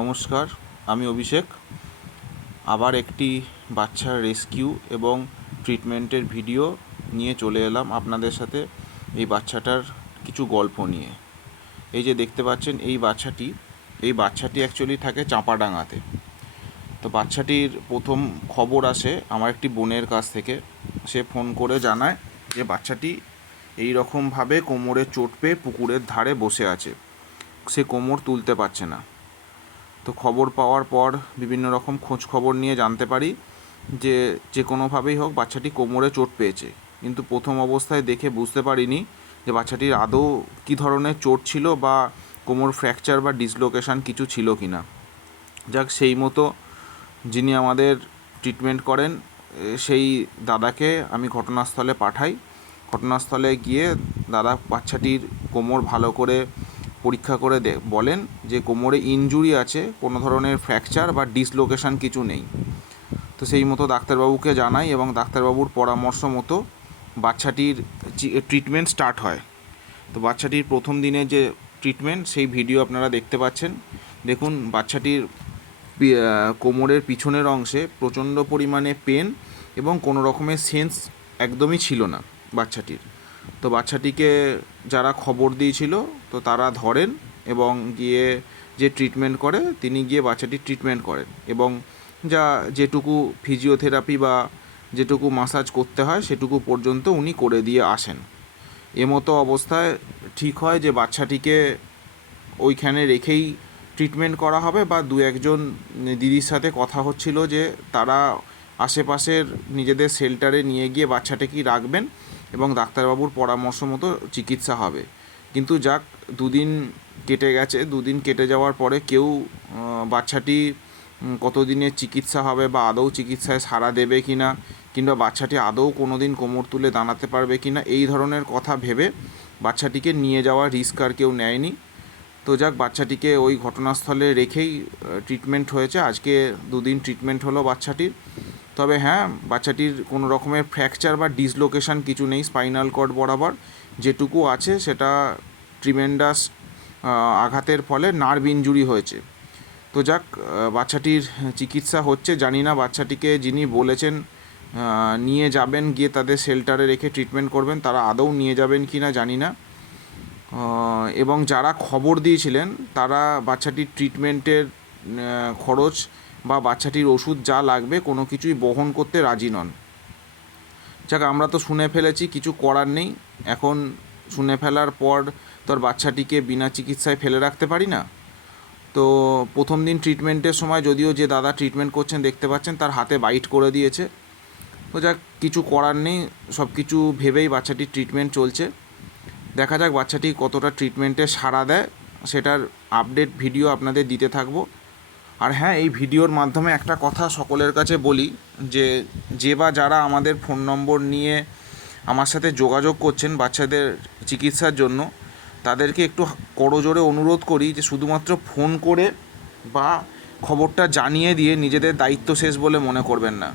নমস্কার, আমি অভিষেক। আবার একটি বাচ্চার রেস্কিউ এবং ট্রিটমেন্টের ভিডিও নিয়ে চলে এলাম আপনাদের সাথে। এই বাচ্চাটার কিছু গল্প নিয়ে। এই যে দেখতে পাচ্ছেন এই বাচ্চাটি অ্যাকচুয়ালি থাকে চাঁপাডাঙ্গাতে। তো বাচ্চাটির প্রথম খবর আসে আমার একটি বোনের কাছ থেকে। সে ফোন করে জানায় যে বাচ্চাটি এই রকমভাবে কোমরে চোট পেয়ে পুকুরের ধারে বসে আছে, সে কোমর তুলতে পারছে না। তো খবর পাওয়ার পর বিভিন্ন রকম খোঁজ খবর নিয়ে জানতে পারি যে কোনোভাবেই হোক বাচ্চাটি কোমরে চোট পেয়েছে। কিন্তু প্রথম অবস্থায় দেখে বুঝতে পারিনি যে বাচ্চাটির আদৌ কী ধরনের চোট ছিল বা কোমর ফ্র্যাকচার বা ডিসলোকেশান কিছু ছিল কি না। যাক, সেই মতো যিনি আমাদের ট্রিটমেন্ট করেন সেই দাদাকে আমি ঘটনাস্থলে পাঠাই। ঘটনাস্থলে গিয়ে দাদা বাচ্চাটির কোমর ভালো করে পরীক্ষা করে বলেন যে কোমরে ইনজুরি আছে, কোনো ধরনের ফ্র্যাকচার বা ডিসলোকেশান কিছু নেই। তো সেই মতো ডাক্তারবাবুকে জানাই এবং ডাক্তারবাবুর পরামর্শ মতো বাচ্চাটির ট্রিটমেন্ট স্টার্ট হয়। তো বাচ্চাটির প্রথম দিনের যে ট্রিটমেন্ট সেই ভিডিও আপনারা দেখতে পাচ্ছেন। দেখুন, বাচ্চাটির কোমরের পিছনের অংশে প্রচণ্ড পরিমাণে পেন এবং কোনো রকমের সেন্স একদমই ছিল না বাচ্চাটির। তো বাচ্চাটিকে যারা খবর দিয়েছিল তো তারা ধরেন এবং গিয়ে যে ট্রিটমেন্ট করে তিনি গিয়ে বাচ্চাটির ট্রিটমেন্ট করেন এবং যেটুকু ফিজিওথেরাপি বা যেটুকু মাসাজ করতে হয় সেটুকু পর্যন্ত উনি করে দিয়ে আসেন। এমতো অবস্থায় ঠিক হয় যে বাচ্চাটিকে ওইখানে রেখেই ট্রিটমেন্ট করা হবে বা দু একজন দিদির সাথে কথা হচ্ছিল যে তারা আশেপাশের নিজেদের শেল্টারে নিয়ে গিয়ে বাচ্চাটাকে রাখবেন এবং ডাক্তারবাবুর পরামর্শ মতো চিকিৎসা হবে। কিন্তু যাক, দুদিন কেটে গেছে। দুদিন কেটে যাওয়ার পরে কেউ বাচ্চাটি কতদিনের চিকিৎসা হবে বা আদৌ চিকিৎসায় সাড়া দেবে কি না, কিংবা বাচ্চাটি আদৌ কোনো দিন কোমর তুলে দাঁড়াতে পারবে কি না, এই ধরনের কথা ভেবে বাচ্চাটিকে নিয়ে যাওয়ার রিস্ক আর কেউ নেয়নি। তো যাক, বাচ্চাটিকে ওই ঘটনাস্থলে রেখেই ট্রিটমেন্ট হয়েছে। আজকে দুদিন ট্রিটমেন্ট হলো বাচ্চাটির। তবে হ্যাঁ, বাচ্চাটির কোনো রকমের ফ্র্যাকচার বা ডিসলোকেশান কিছু নেই। স্পাইনাল কর্ড বরাবর যেটুকু আছে সেটা ট্রিমেন্ডাস আঘাতের ফলে নার্ভ ইনজুরি হয়েছে। তো যাক, বাচ্চাটির চিকিৎসা হচ্ছে। জানি না বাচ্চাটিকে যিনি বলেছেন নিয়ে যাবেন, গিয়ে তাদের শেল্টারে রেখে ট্রিটমেন্ট করবেন, তারা আদৌ নিয়ে যাবেন কি না জানি না। এবং যারা খবর দিয়েছিলেন তারা বাচ্চাটির ট্রিটমেন্টের খরচ বা বাচ্চাটির ওষুধ যা লাগবে কোনো কিছুই বহন করতে রাজি নন। যাক, আমরা তো শুনে ফেলেছি, কিছু করার নেই। এখন শুনে ফেলার পর তোর বাচ্চাটিকে বিনা চিকিৎসায় ফেলে রাখতে পারি না। তো প্রথম দিন ট্রিটমেন্টের সময় যদিও যে দাদা ট্রিটমেন্ট করছেন দেখতে পাচ্ছেন তার হাতে বাইট করে দিয়েছে। তো যাক, কিছু করার নেই, সব কিছু ভেবেই বাচ্চাটির ট্রিটমেন্ট চলছে। দেখা যাক বাচ্চাটি কতটা ট্রিটমেন্টে সাড়া দেয়, সেটার আপডেট ভিডিও আপনাদের দিতে থাকবো। আর হ্যাঁ, এই ভিডিওর মাধ্যমে একটা কথা সকলের কাছে বলি যে বা যারা আমাদের ফোন নম্বর নিয়ে আমার সাথে যোগাযোগ করছেন বাচ্চাদের চিকিৎসার জন্য, তাদেরকে একটু করজোরে অনুরোধ করি যে শুধুমাত্র ফোন করে বা খবরটা জানিয়ে দিয়ে নিজেদের দায়িত্ব শেষ বলে মনে করবেন না।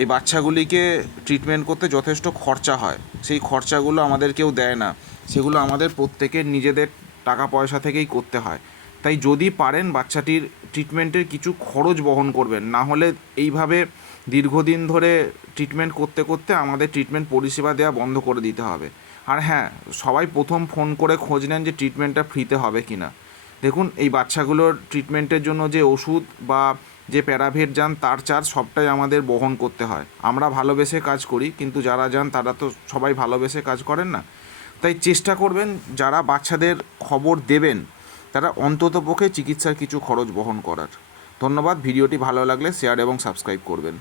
এই বাচ্চাগুলিকে ট্রিটমেন্ট করতে যথেষ্ট খরচা হয়, সেই খরচাগুলো আমাদের কেউ দেয় না, সেগুলো আমাদের প্রত্যেকের নিজেদের টাকা পয়সা থেকেই করতে হয়। তাই যদি পারেন বাচ্চাটির ট্রিটমেন্টের কিছু খরচ বহন করবেন, না হলে এইভাবে দীর্ঘদিন ধরে ট্রিটমেন্ট করতে করতে আমাদের ট্রিটমেন্ট পরিষেবা দেওয়া বন্ধ করে দিতে হবে। আর হ্যাঁ, সবাই প্রথম ফোন করে খোঁজ নেন যে ট্রিটমেন্টটা ফ্রিতে হবে কি না। দেখুন, এই বাচ্চাগুলোর ট্রিটমেন্টের জন্য যে ওষুধ বা যে প্যারাভেট যান তার চার্জ সবটাই আমাদের বহন করতে হয়। আমরা ভালোবেসে কাজ করি, কিন্তু যারা যান তারা তো সবাই ভালোবেসে কাজ করেন না। তাই চেষ্টা করবেন যারা বাচ্চাদের খবর দেবেন তারা অন্ততপক্ষে চিকিৎসার কিছু খরচ বহন করার। ধন্যবাদ। ভিডিওটি ভালো লাগলে শেয়ার এবং সাবস্ক্রাইব করবেন।